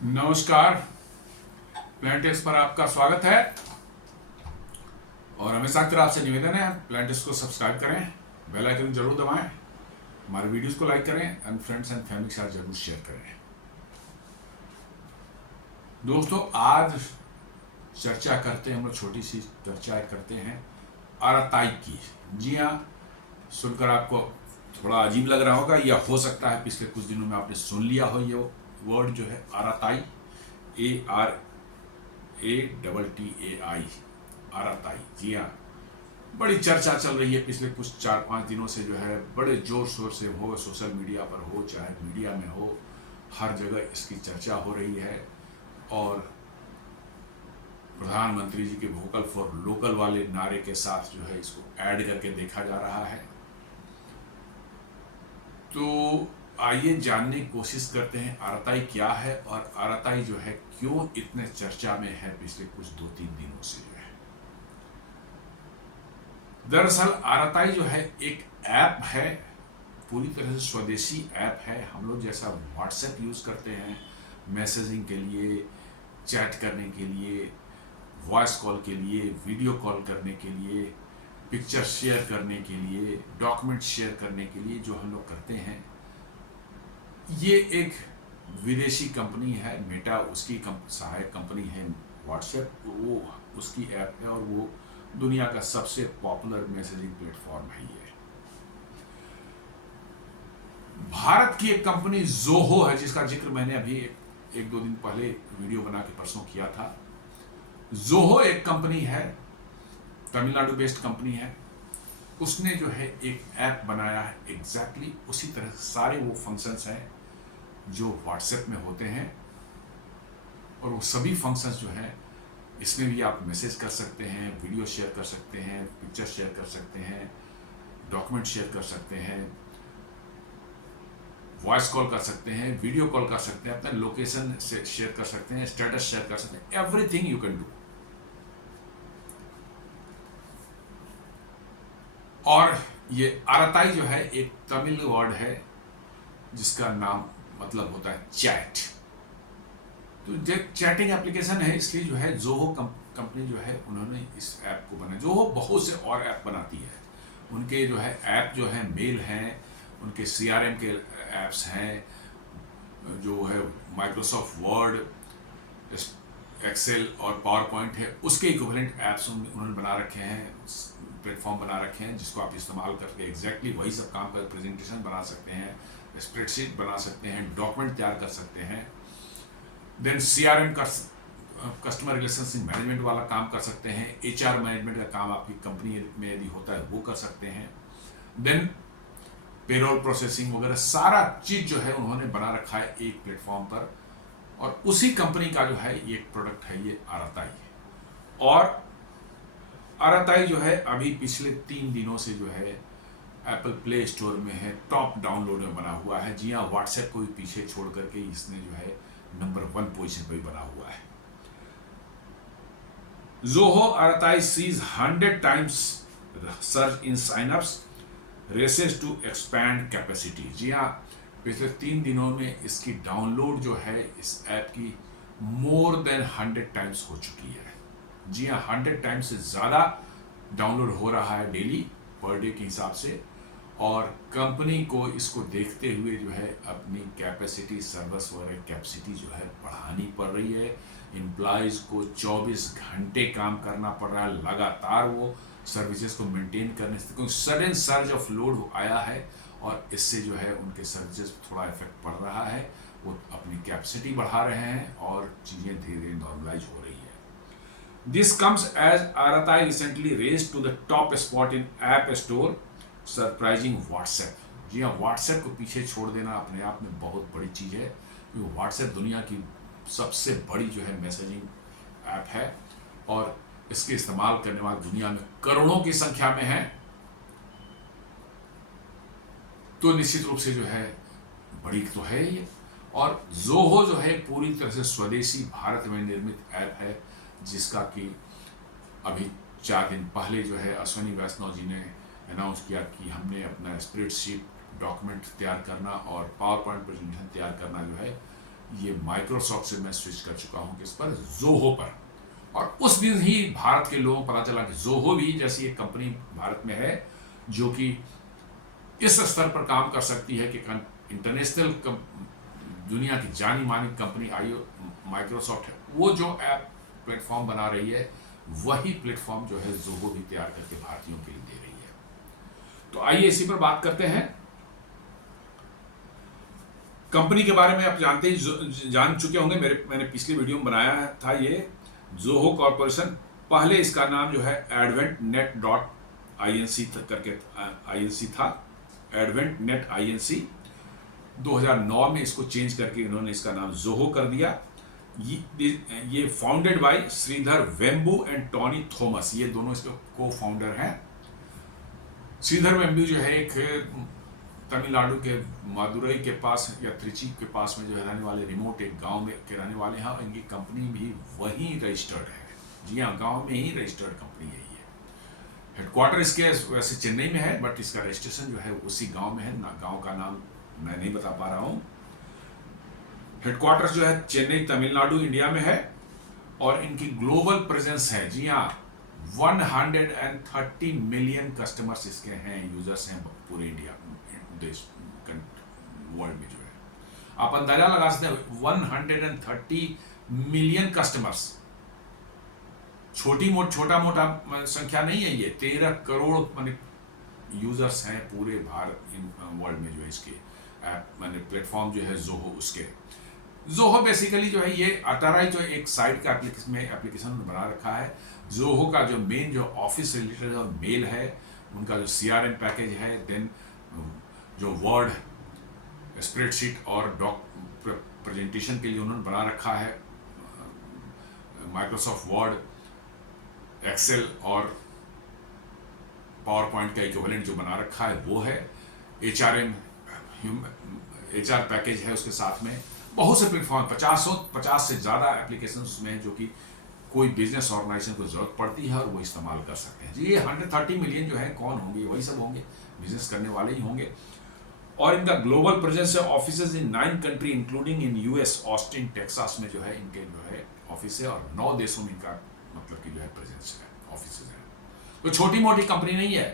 नमस्कार। प्लांटेक्स पर आपका स्वागत है और हमेशा की तरह आपसे निवेदन है प्लांटेक्स को सब्सक्राइब करें, बेल आइकन जरूर दबाएं, हमारे वीडियोस को लाइक करें एंड फ्रेंड्स एंड फैमिली के साथ जरूर शेयर करें। दोस्तों, आज चर्चा करते हैं, हम लोग छोटी सी चर्चा करते हैं आरताई की। जी हाँ, सुनकर आपको थोड़ा अजीब लग रहा होगा या हो सकता है पिछले कुछ दिनों में आपने सुन लिया हो ये वर्ड जो है आरताई, ARATTAI, आरताई। जी हाँ, बड़ी चर्चा चल रही है पिछले कुछ 4-5 दिनों से, जो है बड़े जोर शोर से, हो सोशल मीडिया पर हो चाहे मीडिया में हो, हर जगह इसकी चर्चा हो रही है। और प्रधानमंत्री जी के वोकल फॉर लोकल वाले नारे के साथ जो है इसको ऐड करके देखा जा रहा है। तो आइए जानने की कोशिश करते हैं आरताई क्या है और आरताई जो है क्यों इतने चर्चा में है पिछले कुछ 2-3 दिनों से जो है। दरअसल आरताई जो है एक ऐप है, पूरी तरह से स्वदेशी ऐप है। हम लोग जैसा व्हाट्सएप यूज़ करते हैं मैसेजिंग के लिए, चैट करने के लिए, वॉइस कॉल के लिए, वीडियो कॉल करने के लिए, पिक्चर शेयर करने के लिए, डॉक्यूमेंट शेयर करने के लिए जो हम लोग करते हैं, ये एक विदेशी कंपनी है मेटा, उसकी सहायक कंपनी है व्हाट्सएप, वो उसकी ऐप है और वो दुनिया का सबसे पॉपुलर मैसेजिंग प्लेटफॉर्म है। ये भारत की एक कंपनी जोहो है, जिसका जिक्र मैंने अभी एक दो दिन पहले वीडियो बना के परसों किया था। जोहो एक कंपनी है, तमिलनाडु बेस्ड कंपनी है। उसने जो है एक ऐप बनाया है, एग्जैक्टली उसी तरह सारे वो फंक्शंस हैं जो व्हाट्सएप में होते हैं, और वो सभी फंक्शंस जो हैं इसमें भी आप मैसेज कर सकते हैं, वीडियो शेयर कर सकते हैं, पिक्चर शेयर कर सकते हैं, डॉक्यूमेंट शेयर कर सकते हैं, वॉइस कॉल कर सकते हैं, वीडियो कॉल कर सकते हैं, अपना लोकेशन से शेयर कर सकते हैं, स्टेटस शेयर कर सकते हैं, एवरीथिंग यू कैन डू। और ये आरताई जो है एक तमिल वर्ड है जिसका नाम मतलब होता है चैट। तो जो चैटिंग एप्लीकेशन है, इसलिए जो है जोहो कंपनी जो है उन्होंने इस ऐप को बनाया। जोहो बहुत से और ऐप बनाती है, उनके जो है ऐप जो है मेल हैं, उनके CRM के ऐप्स हैं, जो है माइक्रोसॉफ्ट वर्ड, एक्सेल और पावर पॉइंट है, उसके इक्विवेलेंट ऐप्स उन्होंने बना रखे हैं, प्लेटफॉर्म बना रखे हैं जिसको आप इस्तेमाल करके एग्जैक्टली वही सब काम कर, प्रेजेंटेशन बना सकते हैं, स्प्रेडशीट बना सकते हैं, डॉक्यूमेंट तैयार कर सकते हैं। देन CRM का कस्टमर रिलेशनशिप मैनेजमेंट वाला काम कर सकते हैं, HR मैनेजमेंट का काम आपकी कंपनी में यदि होता है वो कर सकते हैं। देन पेरोल प्रोसेसिंग वगैरह सारा चीज जो है उन्होंने बना रखा है एक प्लेटफॉर्म पर, और उसी कंपनी का जो है ये प्रोडक्ट है, ये आरताई है। और आरताई जो है अभी पिछले 3 दिनों से जो है एप्पल प्ले स्टोर में है, टॉप डाउनलोड में बना हुआ है। जी हाँ, व्हाट्सएप को भी पीछे छोड़ करके इसने जो है नंबर 1 पोजीशन पर बना हुआ है। Zoho Arattai sees 100 times surge in signups, races to expand capacity. जी हाँ, पिछले 3 दिनों में इसकी डाउनलोड जो है इस ऐप की मोर देन 100 टाइम्स हो चुकी है। जी हाँ, 100 टाइम्स से ज़्यादा डाउनलोड हो रहा है डेली, पर डे के हिसाब से। और कंपनी को इसको देखते हुए जो है अपनी कैपेसिटी, सर्विस वगैरह कैपेसिटी जो है बढ़ानी पड़ रही है। एम्प्लॉयज़ को 24 घंटे काम करना पड़ रहा है लगातार, वो सर्विसेज को मेंटेन करने से, क्योंकि सडन सर्ज ऑफ लोड आया है और इससे जो है उनके सर्विसेज पर थोड़ा इफेक्ट पड़ रहा है। वो अपनी कैपेसिटी बढ़ा रहे हैं और चीज़ें धीरे धीरे नॉर्मलाइज हो रही है। This comes as Aratai recently raised to the top spot in App Store, surprising WhatsApp. जी हाँ, व्हाट्सएप को पीछे छोड़ देना अपने आप में बहुत बड़ी चीज़ है, क्योंकि व्हाट्सएप दुनिया की सबसे बड़ी जो है मैसेजिंग ऐप है और इसके इस्तेमाल करने वाले दुनिया में करोड़ों की संख्या में है। तो निश्चित रूप से जो है बड़ी तो है ये। और जोहो जो है पूरी तरह से स्वदेशी भारत में निर्मित ऐप है, जिसका कि अभी 4 दिन पहले जो है अश्विनी वैष्णव जी ने अनाउंस किया कि हमने अपना स्प्रेडशीट, डॉक्यूमेंट तैयार करना और पावर पॉइंट प्रेजेंटेशन तैयार करना जो है ये माइक्रोसॉफ्ट से मैं स्विच कर चुका हूँ किस पर, जोहो पर। और उस दिन ही भारत के लोगों को पता चला कि जोहो भी जैसी एक कंपनी भारत में है जो कि इस स्तर पर काम कर सकती है कि इंटरनेशनल दुनिया की जानी मानी कंपनी आई माइक्रोसॉफ्ट है, वो जो ऐप प्लेटफॉर्म बना रही है वही प्लेटफॉर्म जो है जोहो भी तैयार करके भारतीयों के लिए दे रही है। तो आइए इसी पर बात करते हैं। कंपनी के बारे में आप जानते ही जान चुके होंगे, मैंने पिछली वीडियो में बनाया था ये जोहो कॉर्पोरेशन। पहले इसका नाम जो है एडवेंट नेट डॉट INC करके INC था, एडवेंट नेट INC। 2009 में इसको चेंज करके इन्होंने इसका नाम जोहो कर दिया। ये founded by Sridhar Vembu and Tony Thomas, ये दोनों इसके को फाउंडर हैं। श्रीधर वेम्बू जो है एक तमिलनाडु के मदुरई के पास या त्रिची के पास में जो रहने वाले रिमोट एक गांव में के रहने वाले हैं। इनकी कंपनी भी वहीं रजिस्टर्ड है। जी हाँ, गांव में ही रजिस्टर्ड कंपनी है ये। हेडक्वार्टर इसके वैसे चेन्नई में है, बट इसका रजिस्ट्रेशन जो है उसी गांव में है ना। गांव का नाम मैं नहीं बता पा रहा हूँ। हेडक्वार्टर जो है चेन्नई तमिलनाडु इंडिया में है और इनकी ग्लोबल प्रेजेंस है। जी हाँ, 130 मिलियन कस्टमर्स इसके हैं, यूजर्स हैं पूरे इंडिया देश वर्ल्ड में जो है। आप अंदाजा लगा सकते हैं 130 मिलियन कस्टमर्स, छोटा मोटा संख्या नहीं है ये। 13 करोड़ माने यूजर्स हैं पूरे भारत वर्ल्ड में जो है इसके ऐप माने प्लेटफॉर्म जो है जोहो। उसके जोहो बेसिकली जो है ये अटाराई जो एक साइट का एप्लीकेशन बना रखा है। जोहो का जो मेन जो ऑफिस रिलेटेड और मेल है, उनका जो CRM पैकेज है, देन जो वर्ड स्प्रेडशीट और प्रेजेंटेशन के लिए उन्होंने बना रखा है माइक्रोसॉफ्ट वर्ड, एक्सेल और पावर पॉइंट का इक्विवेलेंट जो बना रखा है वो है। HR पैकेज है उसके साथ में। बहुत से प्लेटफॉर्म 50 से ज़्यादा एप्लीकेशन उसमें हैं जो कि कोई बिजनेस ऑर्गेनाइजेशन को जरूरत पड़ती है और वो इस्तेमाल कर सकते हैं। जी, ये 130 मिलियन जो है कौन होंगे? वही सब होंगे, बिजनेस करने वाले ही होंगे। और इनका ग्लोबल प्रेजेंस है, offices in 9 country including in US, Austin Texas में जो है इनके जो है ऑफिस है, और 9 देशों में इनका मतलब कि जो है प्रेजेंस है, ऑफिसेज है। तो छोटी मोटी कंपनी नहीं है।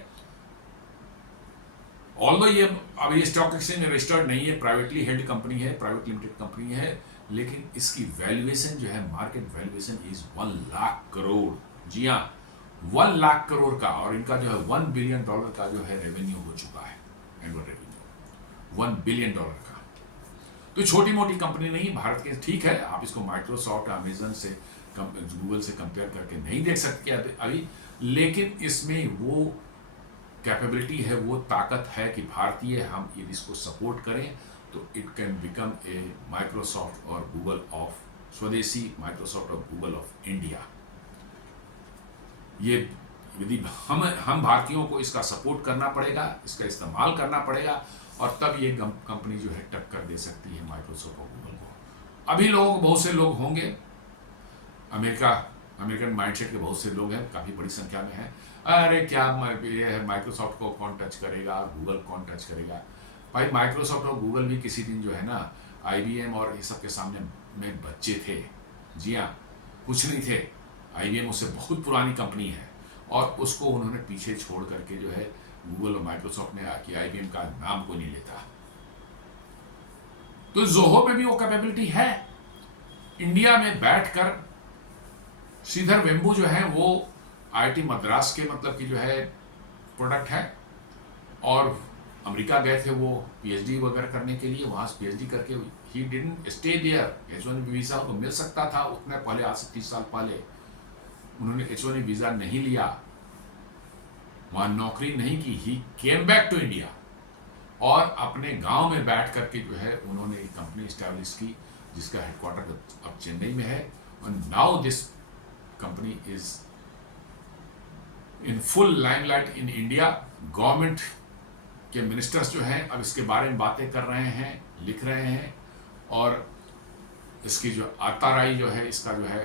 ऑल्दो ये अभी स्टॉक एक्सचेंज में रजिस्टर्ड नहीं है, प्राइवेटली हेल्ड कंपनी है, प्राइवेट लिमिटेड कंपनी है, लेकिन इसकी वैल्यूएशन जो है, market valuation is 1 lakh crore. जी हाँ, 1 लाख करोड़ का। और इनका जो है $1 बिलियन का जो है रेवेन्यू हो चुका है, एनुअल रेवेन्यू $1 बिलियन का। तो छोटी मोटी कंपनी नहीं भारत के। ठीक है, आप इसको माइक्रोसॉफ्ट, अमेजन से, गूगल से कंपेयर करके नहीं देख सकते अभी, लेकिन इसमें वो कैपेबिलिटी है, वो ताकत है कि भारतीय हम यदि इसको सपोर्ट करें तो it can become a Microsoft और गूगल ऑफ स्वदेशी, माइक्रोसॉफ्ट और गूगल ऑफ इंडिया। ये यदि हम भारतीयों को इसका सपोर्ट करना पड़ेगा, इसका इस्तेमाल करना पड़ेगा, और तब ये कंपनी जो है टक्कर दे सकती है माइक्रोसॉफ्ट और गूगल को। अभी लोग, बहुत से लोग होंगे, अमेरिकन माइंडसेट के बहुत से लोग हैं, काफ़ी बड़ी संख्या में हैं। अरे क्या ये है, माइक्रोसॉफ्ट को कौन टच करेगा, गूगल कौन टच करेगा? भाई, माइक्रोसॉफ्ट और गूगल भी किसी दिन जो है ना IBM और ये सब के सामने में बच्चे थे। जी हाँ, कुछ नहीं थे। IBM उससे बहुत पुरानी कंपनी है और उसको उन्होंने पीछे छोड़ करके जो है गूगल और माइक्रोसॉफ्ट ने कि IBM का नाम को नहीं लेता। तो जोहो पे भी वो कैपेबिलिटी है। इंडिया में बैठकर श्रीधर वेम्बू जो है वो IIT मद्रास के मतलब कि जो है प्रोडक्ट है, और अमेरिका गए थे वो PhD वगैरह करने के लिए। वहाँ से PhD करके ही didn't stay there. H1B visa उनको मिल सकता था उतने पहले, आज से 30 साल पहले। उन्होंने H1B वीज़ा नहीं लिया, वहाँ नौकरी नहीं की। ही केम बैक टू इंडिया और अपने गांव में बैठ करके जो है उन्होंने एक कंपनी इस्टेब्लिश की जिसका हेडक्वार्टर अब चेन्नई में है। और now this company is in full limelight in India. Government के मिनिस्टर्स जो हैं अब इसके बारे में बातें कर रहे हैं, लिख रहे हैं, और इसकी जो अताराई जो है, इसका जो है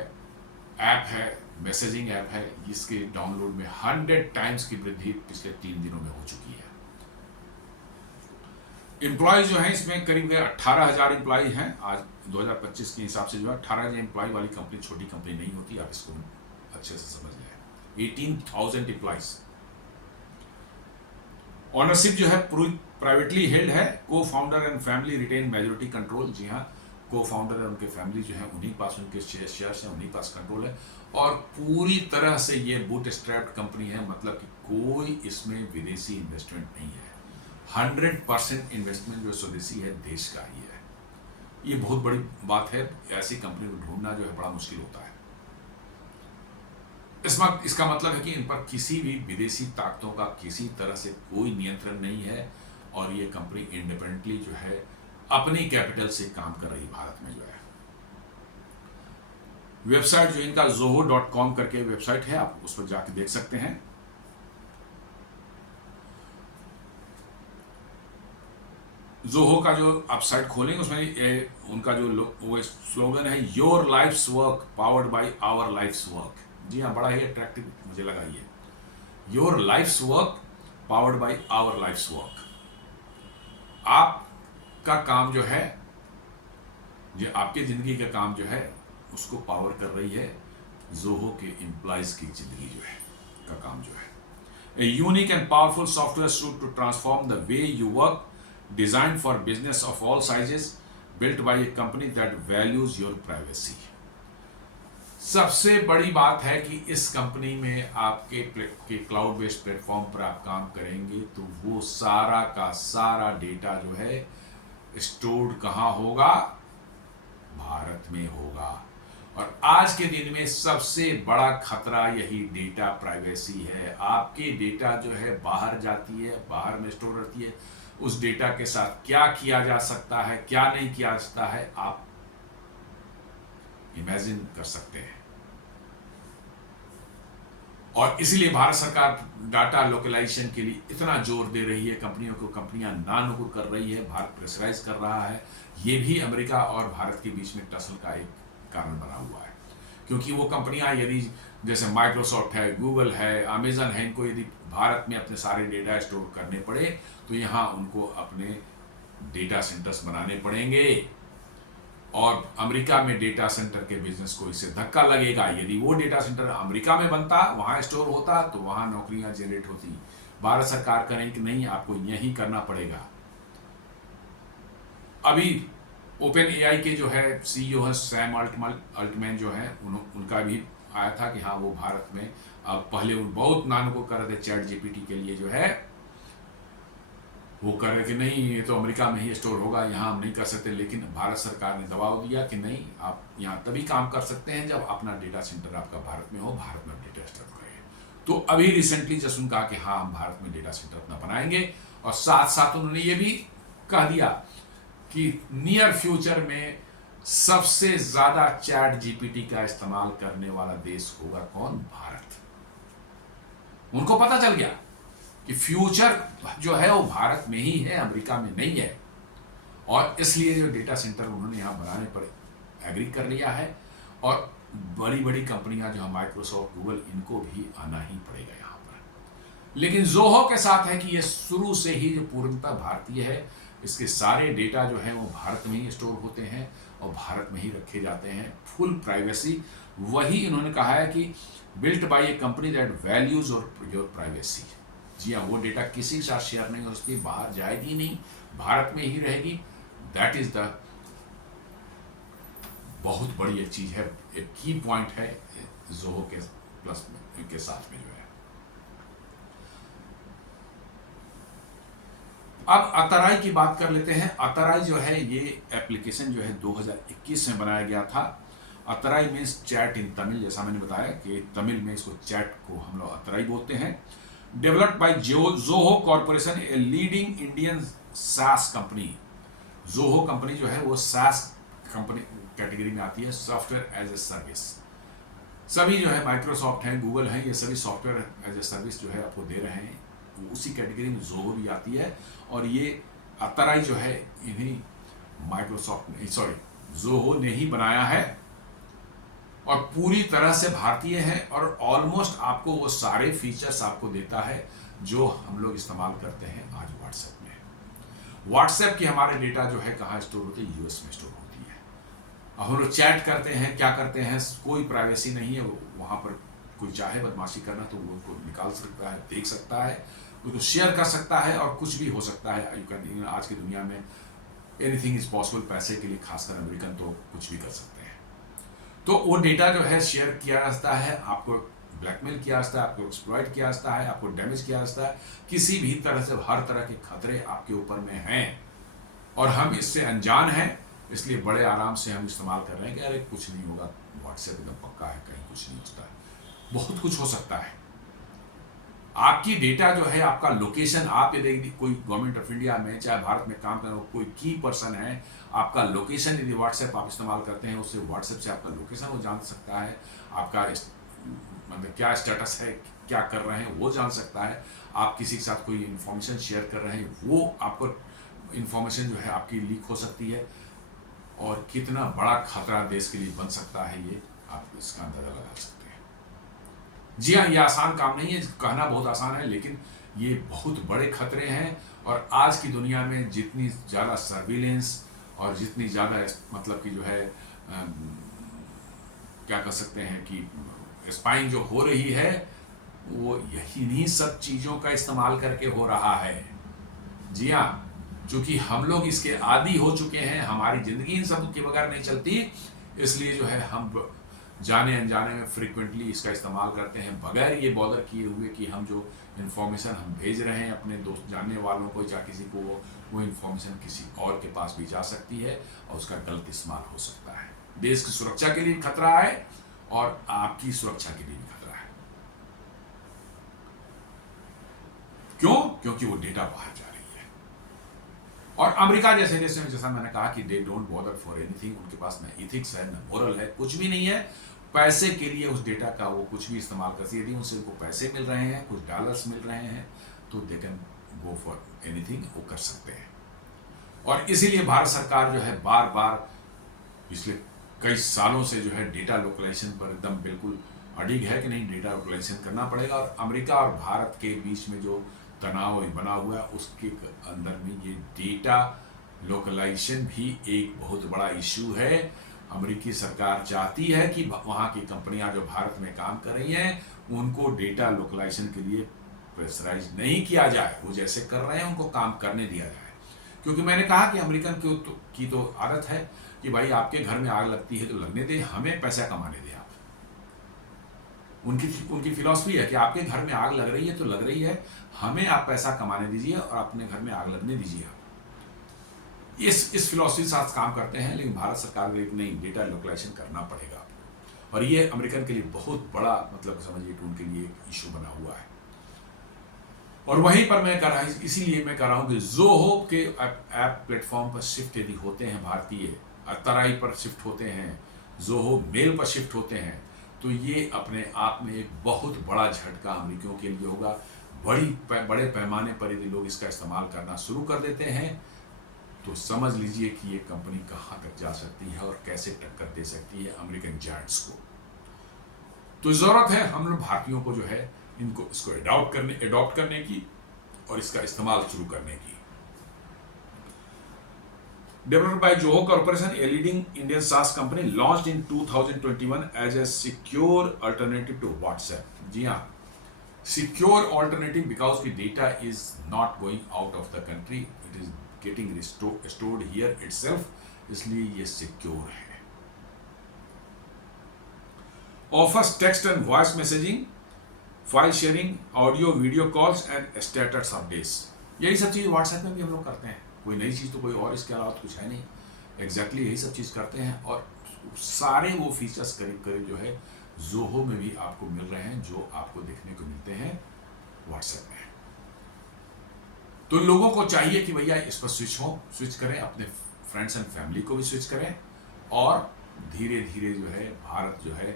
ऐप है, मैसेजिंग ऐप है, जिसके डाउनलोड में 100 टाइम्स की वृद्धि पिछले 3 दिनों में हो चुकी है। एम्प्लॉय जो है इसमें करीब 18,000 एम्प्लॉय हैं आज 2025 के हिसाब से। जो है 18 एम्प्लॉय वाली कंपनी छोटी कंपनी नहीं होती, आप इसको अच्छे से समझ लें। 18,000 एम्प्लॉयज। ऑनरशिप जो है पूरी प्राइवेटली हेल्ड है। Cofounder and family retain majority control. जी हाँ, को फाउंडर और उनके फैमिली जो है उन्हीं पास उनके शेयर्स हैं, उन्हीं पास कंट्रोल है। और पूरी तरह से ये बूट स्ट्रैप्ड कंपनी है, मतलब कि कोई इसमें विदेशी इन्वेस्टमेंट नहीं है। 100% इन्वेस्टमेंट जो स्वदेशी है, देश का ही है। ये बहुत बड़ी बात है। ऐसी कंपनी को ढूंढना जो है बड़ा मुश्किल होता है। इसका मतलब है कि इन पर किसी भी विदेशी ताकतों का किसी तरह से कोई नियंत्रण नहीं है और ये कंपनी इंडिपेंडेंटली जो है अपनी कैपिटल से काम कर रही भारत में जो है। वेबसाइट जो इनका zoho.com करके वेबसाइट है, आप उस पर जाके देख सकते हैं। जोहो का जो आप साइट खोलेंगे उसमें उनका जो वो स्लोगन है, your life's work powered by our life's work. जी हाँ, बड़ा ही अट्रैक्टिव मुझे लगा ये, your life's work powered by our life's work. आपका काम जो है, जो आपकी जिंदगी का काम जो है उसको पावर कर रही है जोहो के एम्प्लॉयज की जिंदगी जो है का काम जो है। A unique and powerful software suite to transform the way you work, designed for business of all sizes, built by a company that values your privacy। सबसे बड़ी बात है कि इस कंपनी में आपके क्लाउड बेस्ड प्लेटफॉर्म पर आप काम करेंगे तो वो सारा का सारा डेटा जो है स्टोर्ड कहाँ होगा, भारत में होगा। और आज के दिन में सबसे बड़ा खतरा यही डेटा प्राइवेसी है। आपके डेटा जो है बाहर जाती है, बाहर में स्टोर रहती है। उस डेटा के साथ क्या किया जा सकता है, क्या नहीं किया जा सकता है, आप इमेजिन कर सकते हैं। और इसलिए भारत सरकार डाटा लोकलाइजेशन के लिए इतना जोर दे रही है, कंपनियों को कंपनियां ना नुकुर कर रही है, भारत प्रेशराइज कर रहा है। ये भी अमेरिका और भारत के बीच में टसल का एक कारण बना हुआ है, क्योंकि वो कंपनियां यदि जैसे माइक्रोसॉफ्ट है, गूगल है, अमेजन है, इनको यदि भारत में अपने सारे डेटा स्टोर करने पड़े तो यहाँ उनको अपने डेटा सेंटर्स बनाने पड़ेंगे और अमेरिका में डेटा सेंटर के बिजनेस को इससे धक्का लगेगा। यदि वो डेटा सेंटर अमेरिका में बनता, वहाँ स्टोर होता, तो वहाँ नौकरियां जनरेट होती। भारत सरकार करें कि नहीं, आपको यही करना पड़ेगा। अभी ओपन एआई के जो है सीईओ है सैम अल्टमैन जो है, उनका भी आया था कि हाँ वो भारत में, अब पहले वो बहुत नाम को कर रहे थे चैट जीपीटी के लिए जो है, वो कर रहे कि नहीं ये तो अमेरिका में ही स्टोर होगा, यहाँ हम नहीं कर सकते। लेकिन भारत सरकार ने दबाव दिया कि नहीं, आप यहाँ तभी काम कर सकते हैं जब अपना डेटा सेंटर आपका भारत में हो, भारत में डेटा स्टोर करें। तो अभी रिसेंटली जस्ट उन्होंने कहा कि हाँ हम भारत में डेटा सेंटर अपना बनाएंगे, और साथ साथ उन्होंने ये भी कह दिया कि नियर फ्यूचर में सबसे ज्यादा चैट जीपीटी का इस्तेमाल करने वाला देश होगा कौन, भारत। उनको पता चल गया कि फ्यूचर जो है वो भारत में ही है, अमेरिका में नहीं है। और इसलिए जो डेटा सेंटर उन्होंने यहाँ बनाने पर एग्री कर लिया है, और बड़ी बड़ी कंपनियां जो माइक्रोसॉफ्ट, गूगल, इनको भी आना ही पड़ेगा यहाँ पर। लेकिन जोहो के साथ है कि ये शुरू से ही जो पूर्णतः भारतीय है, इसके सारे डेटा जो है वो भारत में ही स्टोर होते हैं और भारत में ही रखे जाते हैं, फुल प्राइवेसी। वही इन्होंने कहा है कि built by A company that values और योर प्राइवेसी। जी हाँ, वो डेटा किसी के साथ शेयर नहीं हो सकती, बाहर जाएगी नहीं, भारत में ही रहेगी। दैट इज द बहुत बड़ी एक चीज है, एक की पॉइंट है जोहो के प्लस के साथ में जो है। अब अतराई की बात कर लेते हैं। अतराई जो है ये एप्लीकेशन जो है 2021 में बनाया गया था। अतराई मीन्स चैट इन तमिल, जैसा मैंने बताया कि तमिल में इसको चैट को हम लोग अतराई बोलते हैं। Developed by Zoho corporation, a leading Indian सास कंपनी। जोहो कंपनी जो है वो सास कंपनी कैटेगरी में आती है, सॉफ्टवेयर एज ए सर्विस। सभी जो है माइक्रोसॉफ्ट है, गूगल है, ये सभी सॉफ्टवेयर एज ए सर्विस जो है आपको दे रहे हैं, उसी कैटेगरी में जोहो भी आती है। और ये अतराई जो है इन्हीं जोहो ने ही बनाया है और पूरी तरह से भारतीय है, और ऑलमोस्ट आपको वो सारे फीचर्स आपको देता है जो हम लोग इस्तेमाल करते हैं आज व्हाट्सएप में। व्हाट्सएप की हमारे डेटा जो है कहाँ स्टोर होती है? यूएस में स्टोर होती है। अब हम लोग चैट करते हैं, क्या करते हैं, कोई प्राइवेसी नहीं है। वहाँ पर कोई चाहे बदमाशी करना तो वो उनको निकाल सकता है, देख सकता है, उसको शेयर कर सकता है और कुछ भी हो सकता है। यू कैन, आज की दुनिया में एनीथिंग इज पॉसिबल। पैसे के लिए खासकर अमेरिकन तो कुछ भी कर सकते हैं। तो वो डेटा जो है शेयर किया जाता है, आपको ब्लैकमेल किया जाता है, आपको एक्सप्लॉइट किया जाता है, आपको डैमेज किया जाता है। किसी भी तरह से हर तरह के खतरे आपके ऊपर में हैं और हम इससे अनजान हैं, इसलिए बड़े आराम से हम इस्तेमाल कर रहे हैं कि अरे कुछ नहीं होगा, व्हाट्सएप एकदम पक्का है, कहीं कुछ नहीं होता है। बहुत कुछ हो सकता है। आपकी डेटा जो है, आपका लोकेशन, आप यदि कोई गवर्नमेंट ऑफ इंडिया में चाहे भारत में काम कर रहे हो, कोई की पर्सन है, आपका लोकेशन यदि व्हाट्सएप आप इस्तेमाल करते हैं, उससे व्हाट्सएप से आपका लोकेशन वो जान सकता है, आपका मतलब क्या स्टेटस है, क्या कर रहे हैं वो जान सकता है। आप किसी के साथ कोई इन्फॉर्मेशन शेयर कर रहे हैं, वो आपको इन्फॉर्मेशन जो है आपकी लीक हो सकती है। और कितना बड़ा खतरा देश के लिए बन सकता है, ये आप इसका अंदाजा लगा सकते हैं। जी हाँ, ये आसान काम नहीं है, कहना बहुत आसान है, लेकिन ये बहुत बड़े खतरे हैं। और आज की दुनिया में जितनी ज़्यादा सर्विलेंस और जितनी ज़्यादा मतलब कि जो है क्या कर सकते हैं कि स्पाइंग जो हो रही है, वो यही सब चीज़ों का इस्तेमाल करके हो रहा है। जी हाँ, चूंकि हम लोग इसके आदी हो चुके हैं, हमारी ज़िंदगी इन सब के बगैर नहीं चलती, इसलिए जो है हम जाने अनजाने में फ्रीक्वेंटली इसका इस्तेमाल करते हैं, बगैर ये बॉदर किए हुए कि हम जो इन्फॉर्मेशन हम भेज रहे हैं अपने दोस्त जानने वालों को या किसी को, वो इन्फॉर्मेशन किसी और के पास भी जा सकती है और उसका गलत इस्तेमाल हो सकता है। देश की सुरक्षा के लिए भी खतरा है और आपकी सुरक्षा के लिए भी खतरा है। क्यों? क्योंकि वो डेटा बाहर जा रही है। और अमेरिका जैसे देश में, जैसा मैंने कहा कि they don't bother for anything, उनके पास न एथिक्स है, न मोरल है, कुछ भी नहीं है। पैसे के लिए उस डेटा का वो कुछ भी इस्तेमाल करती है। यदि उनसे उनको पैसे मिल रहे हैं, कुछ डॉलर्स मिल रहे हैं, तो they can go for anything, वो कर सकते हैं। और इसीलिए भारत सरकार जो है बार बार पिछले कई सालों से जो है डेटा लोकलाइजेशन पर एकदम बिल्कुल अडिग है कि नहीं, डेटा लोकलाइजेशन करना पड़ेगा। और अमेरिका और भारत के बीच में जो तनाव बना हुआ है, उसके अंदर में ये डेटा लोकलाइजेशन भी एक बहुत बड़ा इशू है। अमेरिकी सरकार चाहती है कि वहाँ की कंपनियां जो भारत में काम कर रही हैं, उनको डेटा लोकलाइजेशन के लिए प्रेशराइज नहीं किया जाए। वो जैसे कर रहे हैं उनको काम करने दिया जाए। क्योंकि मैंने कहा कि अमेरिकन की तो आदत है कि भाई आपके घर में आग लगती है तो लगने दे, हमें पैसा कमाने दे आप। उनकी फिलॉसफी है कि आपके घर में आग लग रही है तो लग रही है, हमें आप पैसा कमाने दीजिए और अपने घर में आग लगने दीजिए आप। इस फिलॉसफी के साथ काम करते हैं। लेकिन भारत सरकार को एक नहीं, डेटा लोकलाइजेशन करना पड़ेगा। और ये अमेरिकन के लिए बहुत बड़ा, मतलब समझिए कि उनके लिए एक इशू बना हुआ है। और वहीं पर मैं कर रहा हूँ, इसीलिए मैं कर रहा हूँ कि ज़ोहो के ऐप प्लेटफॉर्म पर शिफ्ट यदि होते हैं भारतीय, तराई पर शिफ्ट होते हैं, ज़ोहो मेल पर शिफ्ट होते हैं, तो ये अपने आप में एक बहुत बड़ा झटका अमेरिकियों के लिए होगा। बड़े पैमाने पर यदि लोग इसका इस्तेमाल करना शुरू कर देते हैं, तो समझ लीजिए कि ये कंपनी कहाँ तक जा सकती है और कैसे टक्कर दे सकती है अमेरिकन जायंट्स को। तो ज़रूरत है हम लोग भारतीयों को जो है इसको अडॉप्ट करने की और इसका इस्तेमाल शुरू करने की। Developed by Zoho Corporation, a leading Indian SaaS company, launched in 2021 as a secure alternative to WhatsApp. जी हाँ, secure alternative because the data is not going out of the country, it is getting stored here itself, इसलिए ये secure है। Offers text and voice messaging, file sharing, audio video calls and status updates. यही सब चीज़ WhatsApp में भी हम लोग करते हैं। कोई नई चीज़ तो कोई और इसके अलावा तो कुछ है नहीं। एग्जैक्टली यही सब चीज़ करते हैं और सारे वो फीचर्स करीब करीब जो है ज़ोहो में भी आपको मिल रहे हैं, जो आपको देखने को मिलते हैं व्हाट्सएप में। तो लोगों को चाहिए कि भैया इस पर स्विच करें, अपने फ्रेंड्स एंड फैमिली को भी स्विच करें और धीरे धीरे जो है भारत जो है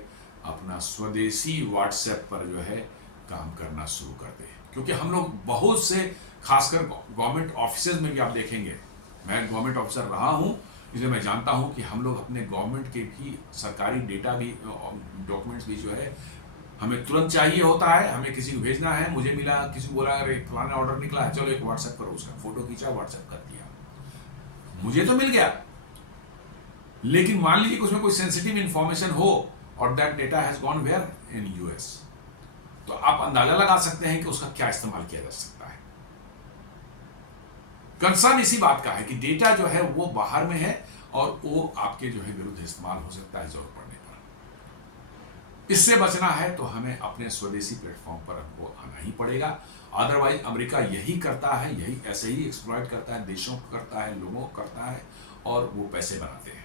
अपना स्वदेशी व्हाट्सएप पर जो है काम करना शुरू कर दे। क्योंकि हम लोग बहुत से, खासकर गवर्नमेंट ऑफिसेज में भी आप देखेंगे, मैं गवर्नमेंट ऑफिसर रहा हूँ इसलिए मैं जानता हूँ कि हम लोग अपने गवर्नमेंट के भी सरकारी डेटा भी, डॉक्यूमेंट्स भी जो है हमें तुरंत चाहिए होता है। हमें किसी को भेजना है, मुझे मिला, किसी को बोला अरे फलाना ऑर्डर निकला है, चलो एक व्हाट्सएप करो, उसका फोटो खींचा व्हाट्सएप कर दिया। मुझे तो मिल गया, लेकिन मान लीजिए कि उसमें कोई सेंसिटिव इंफॉर्मेशन हो और that data has gone where in US, तो आप अंदाजा लगा सकते हैं कि उसका क्या इस्तेमाल किया जा सकता है। कंसर्न इसी बात का है कि डेटा जो है वो बाहर में है और वो आपके जो है विरुद्ध इस्तेमाल हो सकता है जरूरत पड़ने पर। इससे बचना है तो हमें अपने स्वदेशी प्लेटफॉर्म पर हमको आना ही पड़ेगा, अदरवाइज अमेरिका यही करता है, यही ऐसे ही एक्सप्लॉइट करता है, देशों को करता है, लोगों को करता है और वो पैसे बनाते हैं।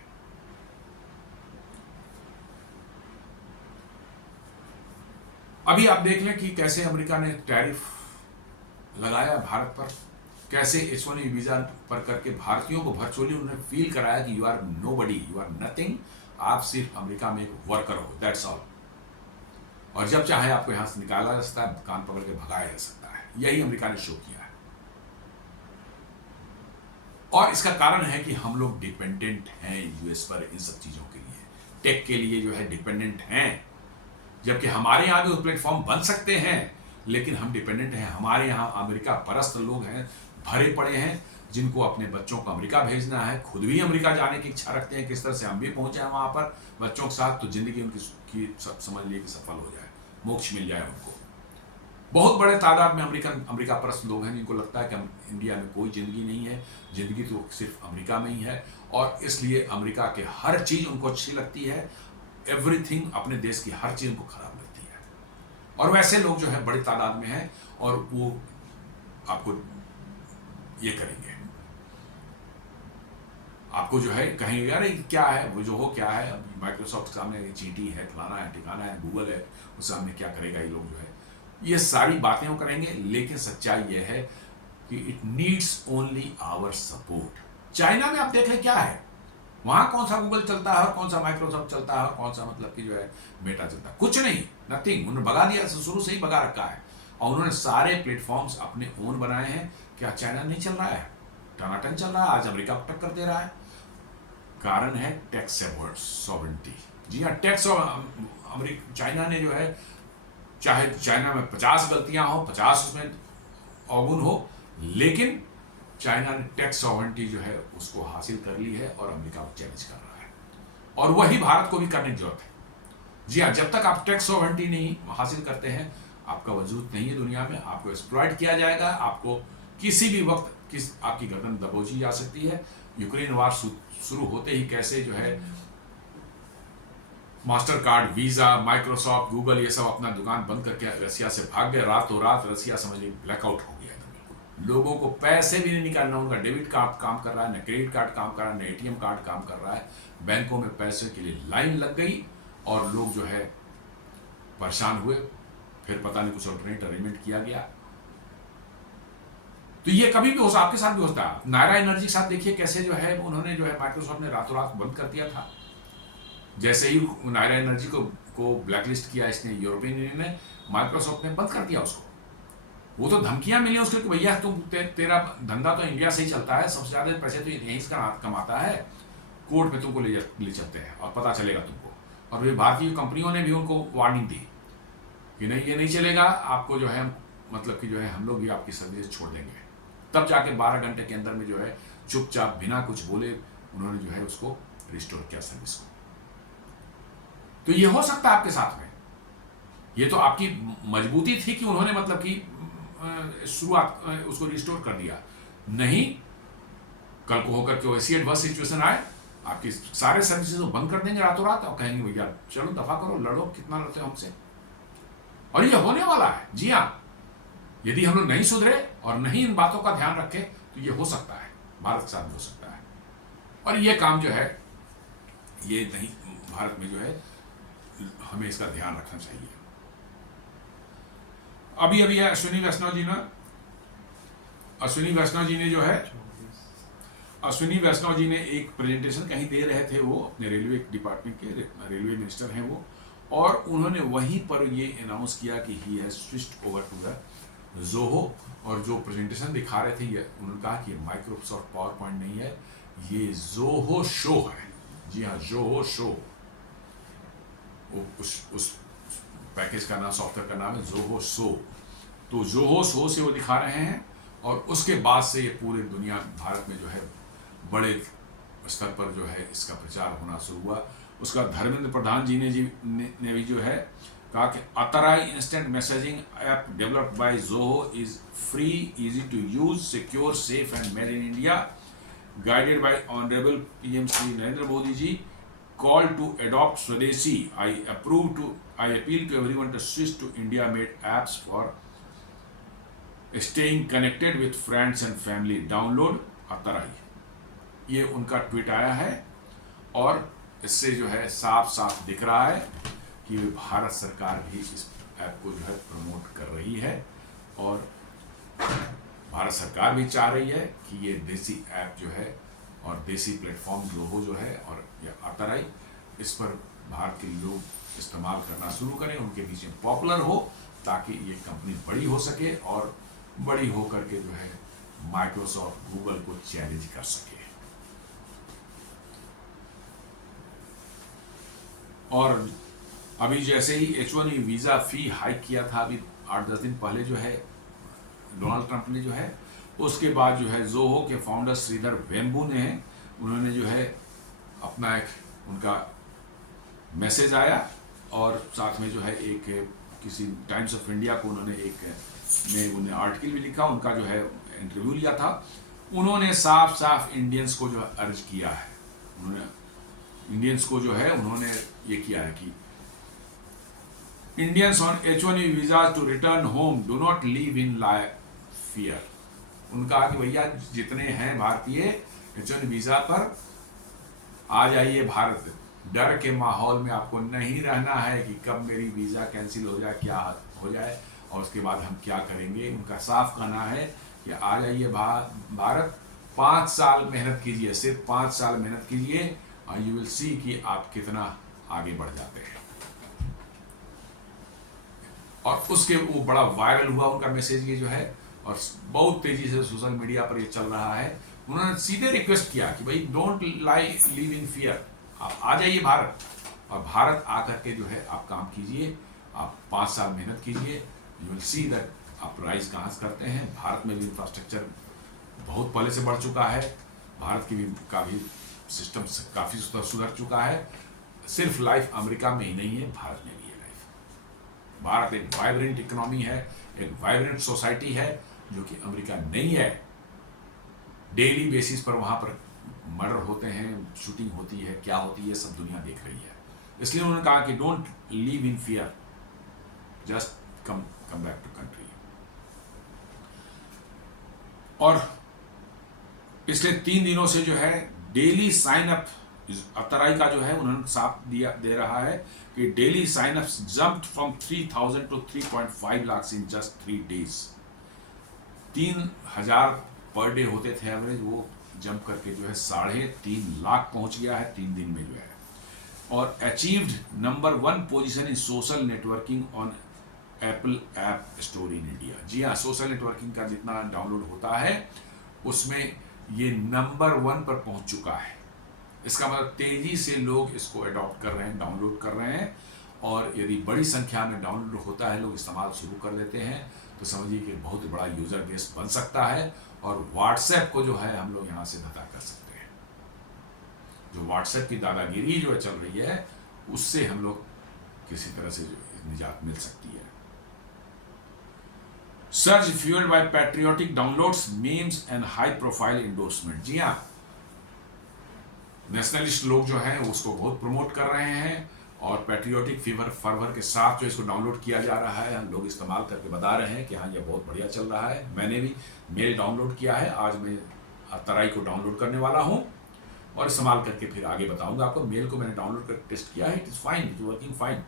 अभी आप देख लें कि कैसे अमेरिका ने टैरिफ लगाया भारत पर, कैसे H1B वीजा पर करके भारतीयों को वर्चुअली उन्होंने फील कराया कि you are nobody, you are nothing, आप सिर्फ अमेरिका में एक वर्कर हो, दैट्स ऑल। और जब चाहे आपको यहां से निकाला जा सकता है, कान पकड़ के भगाया जा सकता है। यही अमेरिका ने शो किया है और इसका कारण है कि हम लोग डिपेंडेंट हैं यूएस पर इन सब चीजों के लिए, टेक के लिए जो है डिपेंडेंट हैं, जबकि हमारे यहाँ भी प्लेटफॉर्म बन सकते हैं, लेकिन हम डिपेंडेंट हैं। हमारे यहाँ अमेरिका परस्त लोग हैं, भरे पड़े हैं, जिनको अपने बच्चों को अमेरिका भेजना है, खुद भी अमेरिका जाने की इच्छा रखते हैं, किस तरह से हम भी पहुंचे हैं वहां पर बच्चों के साथ, तो जिंदगी उनकी समझ लिए कि सफल हो जाए, मोक्ष मिल जाए उनको। बहुत बड़े तादाद में अमेरिका परस्त लोग हैं जिनको लगता है कि इंडिया में कोई जिंदगी नहीं है, जिंदगी तो सिर्फ अमेरिका में ही है, और इसलिए अमेरिका के हर चीज उनको अच्छी लगती है, एवरीथिंग, अपने देश की हर चीज उनको खराब लगती है। और वैसे लोग जो है बड़ी तादाद में हैं और वो आपको ये करेंगे, आपको जो है कहेंगे यार क्या है वो जो हो, क्या है, माइक्रोसॉफ्ट सामने चींटी है, फलाना है, ठिकाना है, गूगल है, उस सामने क्या करेगा ये लोग, जो है ये सारी बातें वो करेंगे। लेकिन सच्चाई ये है कि it needs only our support. China में आप देख लें क्या है, वहां कौन सा गूगल चलता है, कौन सा माइक्रोसॉफ्ट चलता है, कौन सा मतलब कि जो है मेटा चलता है, कुछ नहीं, नथिंग। उन्होंने भगा दिया, शुरू से ही भगा रखा है, और उन्होंने सारे प्लेटफॉर्म्स अपने ओन बनाए हैं। क्या चाइना नहीं चल रहा है, टनाटन चल रहा है, आज अमेरिका को टक्कर दे रहा है। कारण है टैक्स सॉवरेंटी। जी हाँ, टैक्स, अमेरिका चाइना ने जो है, चाहे चाइना में 50 गलतियां हो, 50 उसमें अवगुण हो, लेकिन चाइना ने टैक्स सॉवरेंटी जो है उसको हासिल कर ली है और अमेरिका को चैलेंज कर रहा है, और वही भारत को भी करने की जरूरत है। जी हाँ, जब तक आप टैक्स सॉवरेंटी नहीं हासिल करते हैं, आपका वजूद नहीं है दुनिया में, आपको एक्सप्लॉइट किया जाएगा, आपको किसी भी वक्त आपकी गर्दन दबोची जा सकती है। यूक्रेन वार शुरू होते ही कैसे जो है master card, visa, Microsoft, Google, ये सब अपना दुकान बंद करके रसिया से भाग गए, रातों रात रसिया समझिए ब्लैकआउट हो गया था बिल्कुल। लोगों को पैसे भी नहीं निकालना, उनका डेबिट कार्ड काम कर रहा है, न क्रेडिट कार्ड काम कर रहा है, न एटीएम कार्ड काम कर रहा है, बैंकों में पैसे के लिए लाइन लग गई और लोग जो है परेशान हुए। फिर पता नहीं कुछ अल्टरनेट अरेंजमेंट किया गया। तो ये कभी भी हो सकता, आपके साथ भी होता है। नायरा एनर्जी के साथ देखिए कैसे जो है उन्होंने जो है माइक्रोसॉफ्ट ने रातों रात बंद कर दिया था। जैसे ही नायरा एनर्जी को ब्लैकलिस्ट किया इसने, यूरोपियन यूनियन ने, माइक्रोसॉफ्ट ने बंद कर दिया उसको। वो तो धमकियां मिली उसको कि भैया तुम तेरा धंधा तो इंडिया से ही चलता है, सबसे ज्यादा पैसे तो यहीं से कमाता है, कोर्ट में तुमको ले चलते हैं और पता चलेगा तुमको। और फिर भारतीय कंपनियों ने भी उनको वार्निंग दी कि नहीं, ये नहीं चलेगा, आपको जो है मतलब कि जो है हम लोग भी आपकी सर्विस छोड़ देंगे। तब जाके 12 घंटे के अंदर में जो है चुपचाप बिना कुछ बोले उन्होंने जो है उसको रिस्टोर किया सर्विस को। तो ये हो सकता है आपके साथ में, ये तो आपकी मजबूती थी कि उन्होंने मतलब कि शुरुआत उसको रिस्टोर कर दिया। नहीं, कल को होकर के वैसी एडवर्स सिचुएशन आए, आपकी सारे सर्विसेज बंद कर देंगे रातों रात और कहेंगे भैया चलो दफा करो, लड़ो, कितना लड़ते हो हमसे। और ये होने वाला है। जी हाँ, यदि हम लोग नहीं सुधरे और नहीं इन बातों का ध्यान रखें तो ये हो सकता है, भारत के साथ भी हो सकता है। और ये काम जो है ये नहीं, भारत में जो है हमें इसका ध्यान रखना चाहिए। अभी अभी अश्विनी वैष्णव जी ने एक प्रेजेंटेशन कहीं दे रहे थे, वो अपने रेलवे डिपार्टमेंट के रेलवे मिनिस्टर हैं वो, और उन्होंने वहीं पर ये अनाउंस किया कि he has switched over to the Zoho. और जो प्रेजेंटेशन दिखा रहे थे ये उन्होंने कहा कि माइक्रोसॉफ्ट पावर पॉइंट नहीं है, ये ज़ोहो शो है। जी हाँ, ज़ोहो शो, उस पैकेज का नाम, सॉफ्टवेयर का नाम है ज़ोहो शो। तो ज़ोहो शो से वो दिखा रहे हैं और उसके बाद से ये पूरी दुनिया, भारत में जो है बड़े स्तर पर जो है इसका प्रचार होना शुरू हुआ। उसका धर्मेंद्र प्रधान जी ने भी जो है कहा कि अतराई instant messaging app developed by Zoho is free, easy to use, secure, safe and made in India, guided by honourable PM Shri Narendra Modi ji, call to adopt स्वदेशी, I appeal to everyone to switch to India made apps for staying connected with friends and family, download अतराई। ये उनका tweet आया है और इससे जो है साफ साफ दिख रहा है कि भारत सरकार भी इस ऐप को जो है प्रमोट कर रही है और भारत सरकार भी चाह रही है कि ये देसी ऐप जो है और देसी प्लेटफॉर्म ज़ोहो जो है और या अतराई, इस पर भारत के लोग इस्तेमाल करना शुरू करें, उनके बीच में पॉपुलर हो, ताकि ये कंपनी बड़ी हो सके और बड़ी हो करके जो है माइक्रोसॉफ्ट, गूगल को चैलेंज कर सके। और अभी जैसे ही H1B वीज़ा फ़ी हाइक किया था अभी 8-10 दिन पहले जो है डोनाल्ड ट्रंप ने जो है, उसके बाद जो है ज़ोहो के फाउंडर श्रीधर वेम्बू ने उन्होंने जो है अपना एक उनका मैसेज आया और साथ में जो है एक किसी टाइम्स ऑफ इंडिया को उन्होंने आर्टिकल भी लिखा, उनका जो है इंटरव्यू लिया था। उन्होंने साफ साफ इंडियंस को जो अर्ज किया है, उन्होंने ये किया है कि Indians on H1B visa to return home do not live in fear. उनका कि भैया जितने हैं भारतीय H1B वीजा पर आ जाइए भारत, डर के माहौल में आपको नहीं रहना है कि कब मेरी वीजा कैंसिल हो जाए, क्या हो जाए और उसके बाद हम क्या करेंगे। उनका साफ कहना है कि आ जाइए भारत, 5 साल मेहनत कीजिए, सिर्फ 5 साल मेहनत कीजिए और यू विल सी कि आप कितना आगे बढ़ जाते हैं। और उसके वो बड़ा वायरल हुआ उनका मैसेज ये जो है और बहुत तेजी से सोशल मीडिया पर ये चल रहा है। उन्होंने सीधे रिक्वेस्ट किया कि भाई डोंट लिव इन फियर, आप आ जाइए भारत और भारत आकर के जो है आप काम कीजिए, आप 5 साल मेहनत कीजिए, यू विल सी दैट आप राइज कहाँ से करते हैं। भारत में भी इंफ्रास्ट्रक्चर बहुत पहले से बढ़ चुका है, भारत की भी का भी सिस्टम काफ़ी सुधर चुका है। सिर्फ लाइफ अमेरिका में ही नहीं है, भारत में भी है लाइफ। भारत एक वाइब्रेंट इकोनॉमी है, एक वाइब्रेंट सोसाइटी है जो कि अमेरिका नहीं है। डेली बेसिस पर वहाँ पर मर्डर होते हैं, शूटिंग होती है, क्या होती है सब दुनिया देख रही है। इसलिए उन्होंने कहा कि don't live in fear, just come back to country. और पिछले 3 दिनों से जो है डेली साइन अप अतराई का जो है उन्होंने साफ दे रहा है कि daily sign up jumped from 3000 to 3.5 lakh in just 3 days। 3000 per day होते थे एवरेज, वो जंप करके जो है 3.5 लाख पहुंच गया है 3 दिन में जो है। और achieved number 1 position in social networking on Apple app store in India. जी हाँ, सोशल नेटवर्किंग का जितना डाउनलोड होता है उसमें ये नंबर 1 पर पहुंच चुका है। इसका मतलब तेजी से लोग इसको अडॉप्ट कर रहे हैं, डाउनलोड कर रहे हैं और यदि बड़ी संख्या में डाउनलोड होता है, लोग इस्तेमाल शुरू कर देते हैं, तो समझिए कि बहुत बड़ा यूजर बेस बन सकता है और व्हाट्सएप को जो है हम लोग यहाँ से धता कर सकते हैं। जो व्हाट्सएप की दादागिरी जो चल रही है उससे हम लोग किसी तरह से निजात मिल सकती है। Search fuelled by patriotic downloads, memes and high profile endorsement. जी हाँ, नेशनलिस्ट लोग जो हैं उसको बहुत प्रमोट कर रहे हैं और पैट्रियोटिक फर्वर के साथ जो इसको डाउनलोड किया जा रहा है, हम लोग इस्तेमाल करके बता रहे हैं कि हाँ ये बहुत बढ़िया चल रहा है। मैंने भी मेल डाउनलोड किया है, आज मैं अतराई को डाउनलोड करने वाला हूँ और इस्तेमाल करके फिर आगे बताऊंगा आपको। मेल को मैंने डाउनलोड कर टेस्ट किया है, it is fine, it is working fine.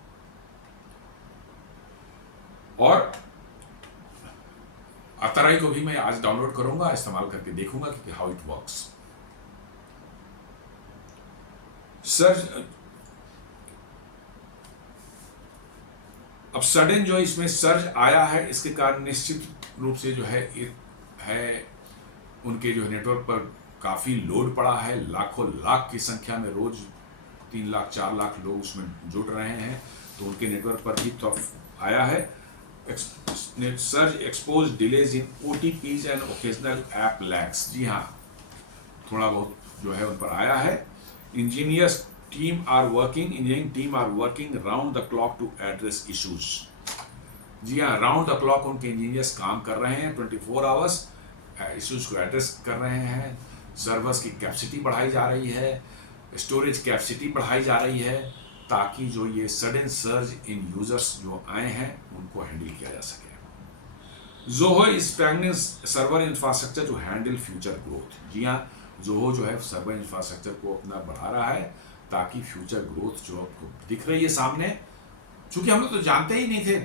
और अतराई को भी मैं आज डाउनलोड करूंगा, इस्तेमाल करके देखूंगा कि हाउ इट वर्क्स। सर्च अब सडन जो इसमें सर्च आया है, इसके कारण निश्चित रूप से जो है उनके जो नेटवर्क पर काफ़ी लोड पड़ा है। लाखों लाख की संख्या में रोज 3 लाख 4 लाख लोग उसमें जुड़ रहे हैं, तो उनके नेटवर्क पर भी तो आया है। Search exposes delays in OTPs and occasional app lags. जी हाँ, थोड़ा बहुत जो है उन पर आया है। Engineering team are working round the clock to address issues. जी हाँ, राउंड द क्लॉक उनके इंजीनियर्स काम कर रहे हैं, 24 आवर्स इश्यूज को एड्रेस कर रहे हैं। सर्वर्स की कैपेसिटी बढ़ाई जा रही है, स्टोरेज कैपेसिटी बढ़ाई जा रही है, ताकि जो ये सडन सर्ज इन यूजर्स जो आए हैं उनको हैंडल किया जा सके। Zoho is expanding server infrastructure to handle future growth. जी हाँ, Zoho जो है सर्वर इंफ्रास्ट्रक्चर को अपना बढ़ा रहा है ताकि फ्यूचर ग्रोथ जो आपको दिख रही है सामने, चूंकि हम लोग तो जानते ही नहीं थे,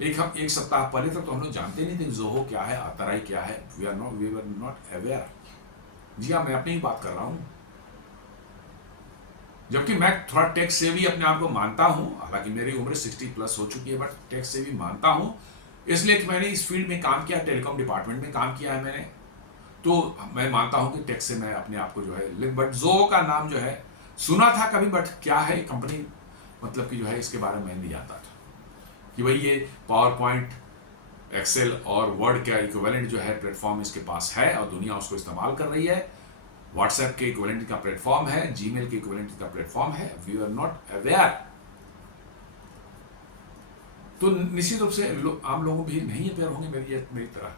एक सप्ताह पहले तक तो हम लोग जानते नहीं थे Zoho क्या है, अतराई क्या है, वी वर नॉट अवेयर। जी हाँ, मैं अपनी ही बात कर रहा हूँ, जबकि मैं थोड़ा टेक से भी अपने आप को मानता हूँ, हालांकि मेरी उम्र 60+ हो चुकी है, बट टेक से भी मानता हूँ, इसलिए कि मैंने इस फील्ड में काम किया, टेलीकॉम डिपार्टमेंट में काम किया है मैंने, तो मैं मानता हूं कि टेक से मैं अपने आप को जो है, बट Zoho का नाम जो है सुना था कभी, बट क्या है कंपनी, मतलब कि जो है इसके बारे में नहीं जानता था कि भाई ये पावर पॉइंट, एक्सेल और वर्ड का इक्विवेलेंट जो है प्लेटफॉर्म इसके पास है और दुनिया उसको इस्तेमाल कर रही है। व्हाट्सएप के इक्विवेलेंट का प्लेटफॉर्म है, जीमेल के इक्विवेलेंट का प्लेटफॉर्म है, वी आर नॉट अवेयर। तो निश्चित रूप से आम लोगों भी नहीं अवेयर होंगे मेरी तरह।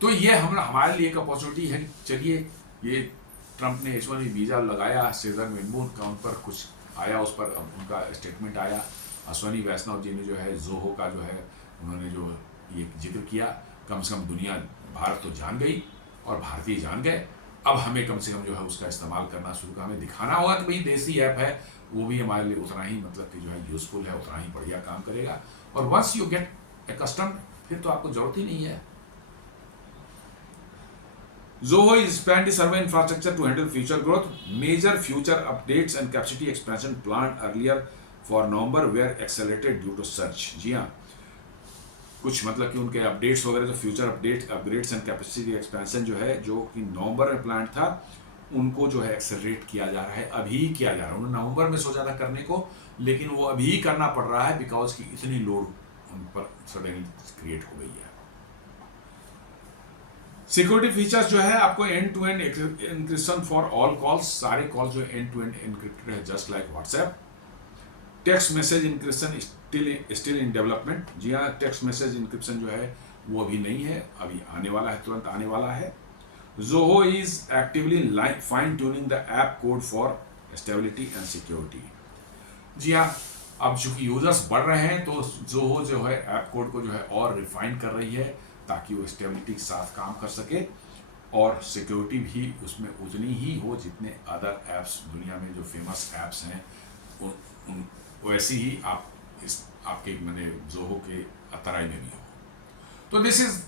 तो ये हमारे लिए एक अपॉर्चुनिटी है। चलिए, ये ट्रंप ने H1B वीजा लगाया, सीजर मेनबू का उन पर कुछ आया, उस पर उनका स्टेटमेंट आया। अश्वनी वैष्णव जी ने जो है Zoho का जो है उन्होंने जो ये जिक्र किया, कम से कम दुनिया, भारत तो जान गई और भारतीय जान गए। अब हमें कम से कम जो है उसका इस्तेमाल करना शुरू कर, हमें दिखाना होगा कि भाई देसी ऐप है, वो भी हमारे लिए उतना ही मतलब कि जो है यूजफुल है, उतना ही बढ़िया काम करेगा। और वंस यू गेट अकस्टम्ड, फिर तो आपको जरूरत ही नहीं है। Zoho is expanding server infrastructure to handle future growth. Major future updates and capacity expansion planned earlier for November were accelerated due to surge. जी हाँ, कुछ मतलब कि उनके अपडेट्स वगैरह, जो future upgrades and capacity expansion जो है, जो कि नवंबर में प्लान था, उनको जो है एक्सेलरेट किया जा रहा है, अभी किया जा रहा है। उन्होंने नवंबर में सोचा था करने को, लेकिन वो अभी करना पड़ रहा है बिकॉज की इतनी लोड उन पर सडनली क्रिएट हो गई है। सिक्योरिटी फीचर्स जो है आपको end to end encryption for all calls, सारे कॉल जो एंड टू एंड एन्क्रिप्टेड है, just like WhatsApp. Text message encryption still in development. जी हाँ, टेक्स्ट मैसेज इंक्रिप्शन जो है वो अभी नहीं है, अभी आने वाला है, तुरंत आने वाला है। Zoho is actively fine tuning the app code for stability and security. जी हाँ, अब चूंकि यूजर्स बढ़ रहे हैं तो Zoho जो है ऐप कोड को जो है और रिफाइन कर रही है ताकि वो स्टेबिलिटी के साथ काम कर सके और सिक्योरिटी भी उसमें उतनी ही हो जितने अदर ऐप्स दुनिया में जो फेमस ऐप्स हैं वैसी ही आपके मैंने Zoho के अतराई में भी हो। तो दिस इज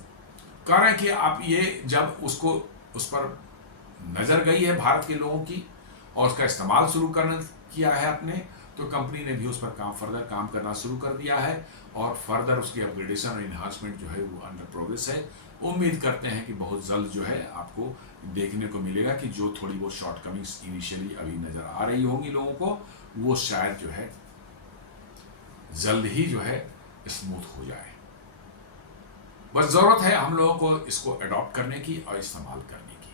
कह रहे हैं कि आप ये जब उस पर नजर गई है भारत के लोगों की और उसका इस्तेमाल शुरू किया है आपने, तो कंपनी ने भी उस पर फर्दर काम करना शुरू कर दिया है और फर्दर उसकी अपग्रेडेशन और इन्हांसमेंट जो है वो अंडर प्रोग्रेस है। उम्मीद करते हैं कि बहुत जल्द जो है आपको देखने को मिलेगा कि जो थोड़ी बहुत शॉर्टकमिंग्स इनिशियली अभी नजर आ रही होंगी लोगों को, वो शायद जो है जल्द ही जो है स्मूथ हो जाए। बस जरूरत है हम लोगों को इसको अडॉप्ट करने की और इस्तेमाल करने की।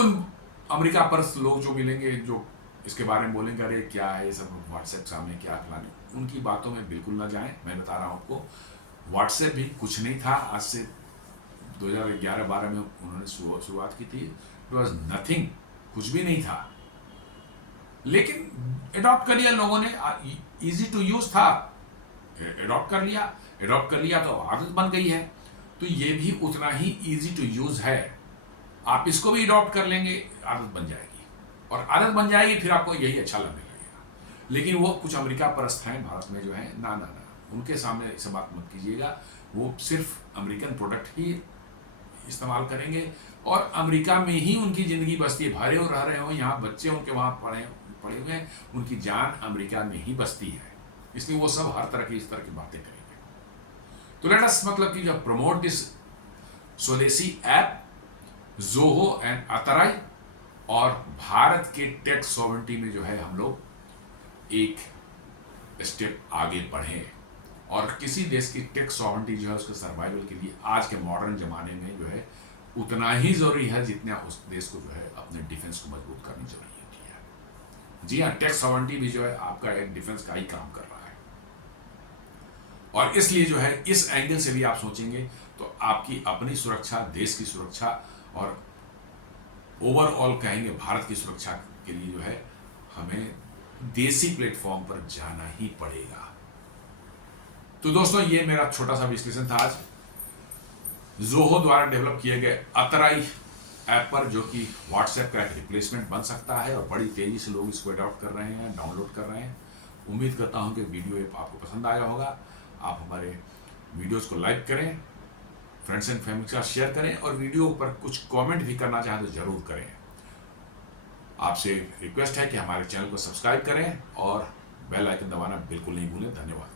उन अमेरिका पर लोग जो मिलेंगे जो इसके बारे में बोलेंगे अरे क्या है ये सब, व्हाट्सएप सामने क्या फलाने, उनकी बातों में बिल्कुल ना जाएं। मैं बता रहा हूं आपको, व्हाट्सएप भी कुछ नहीं था। आज से 2011-12 में उन्होंने शुरुआत की थी, इट वॉज नथिंग, कुछ भी नहीं था, लेकिन अडॉप्ट कर लिया लोगों ने, इजी टू यूज था, अडॉप्ट कर लिया तो आदत बन गई है। तो ये भी उतना ही इजी टू यूज है, आप इसको भी अडॉप्ट कर लेंगे, आदत बन जाएगी, और आदत बन जाएगी फिर आपको यही अच्छा लगने लगेगा। लेकिन वो कुछ अमेरिका परस्त हैं भारत में जो है, ना ना ना, उनके सामने ऐसे बात मत कीजिएगा। वो सिर्फ अमेरिकन प्रोडक्ट ही इस्तेमाल करेंगे और अमेरिका में ही उनकी जिंदगी बसती है, भरे हो रह रहे हो, यहाँ बच्चे उनके वहाँ पढ़े हुए हैं, उनकी जान अमेरिका में ही बसती है, इसलिए वो सब हर तरह की इस तरह की बातें करेंगे। तो लेट अस मतलब कि जब प्रमोट दिस स्वदेशी ऐप Zoho एंड अतराई, और भारत के टेक सॉवरेंटी में जो है हम लोग एक स्टेप आगे बढ़े और किसी देश की टेक सॉवरेंटी जो है उसके सर्वाइवल के लिए आज के मॉडर्न ज़माने में जो है उतना ही ज़रूरी है जितना उस देश को जो है अपने डिफेंस को मजबूत करनी जरूरी होती है। जी हाँ, टेक सॉवरेंटी भी जो है आपका एक डिफेंस का ही काम कर रहा है। और इसलिए जो है इस एंगल से भी आप सोचेंगे तो आपकी अपनी सुरक्षा, देश की सुरक्षा और ओवरऑल कहेंगे भारत की सुरक्षा के लिए जो है हमें देसी प्लेटफॉर्म पर जाना ही पड़ेगा। तो दोस्तों ये मेरा छोटा सा विश्लेषण था आज जोहो द्वारा डेवलप किए गए अतराई ऐप पर, जो कि व्हाट्सएप का एक रिप्लेसमेंट बन सकता है और बड़ी तेजी से लोग इसको अडॉप्ट कर रहे हैं, डाउनलोड कर रहे हैं। उम्मीद करता हूं कि वीडियो आपको पसंद आया होगा। आप हमारे वीडियोस को लाइक करें, फ्रेंड्स एंड फैमिली के साथ शेयर करें और वीडियो पर कुछ कमेंट भी करना चाहें तो जरूर करें। आपसे रिक्वेस्ट है कि हमारे चैनल को सब्सक्राइब करें और बेल आइकन दबाना बिल्कुल नहीं भूलें। धन्यवाद।